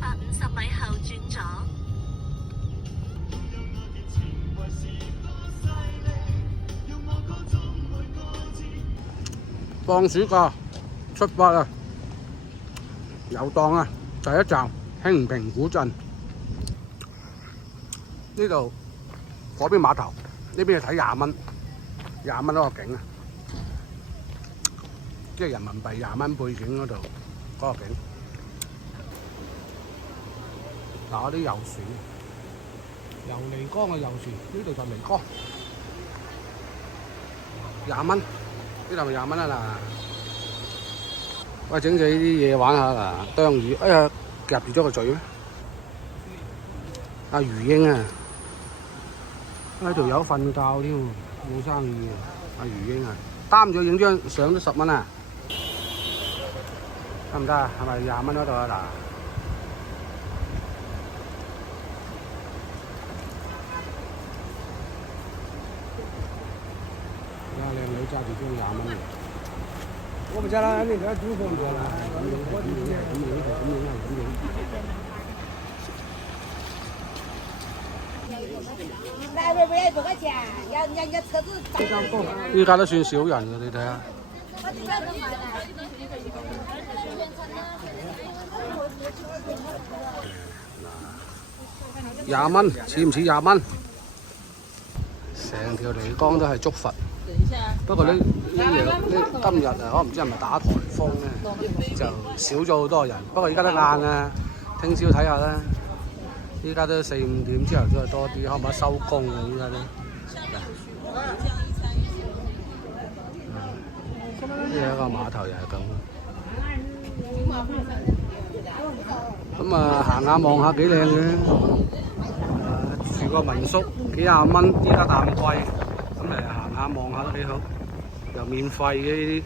150米後轉左。放暑假出發啊！遊蕩啊！第一站興平古鎮，呢度嗰邊碼頭，呢邊係睇20蚊，20蚊嗰個景啊，即係人民幣20蚊背景嗰度嗰個景。嗱，嗰啲遊船，遊漓江嘅遊船，呢度就漓江，20蚊，呢度咪20蚊啊嗱。喂，整隻呢啲嘢玩下嗱，當魚，哎呀，夾住咗個嘴咩？阿魚英啊，喺條友瞓覺添，冇生意啊！阿魚英啊，擔咗影張相都10蚊啊，得唔得啊？係咪20蚊嗰度啊嗱？睇下靚女揸住張20蚊嘅。我唔知啦，你而家煮飯咗啦？依家都算少人嘅，你睇下。20蚊，似唔似20蚊？成條漓江都係竹筏。不過呢今日啊，我唔知係咪打颱風咧，就少咗好多人。不過而家都晏啦，聽朝睇下啦。依家都4、5點之後都係多啲，可唔可以收工啊？依家都呢一個碼頭又係咁。咁啊，行下望下幾靚嘅。住個民宿幾廿蚊，依家淡季。咁嚟行下望下都幾好，又免費嘅呢啲。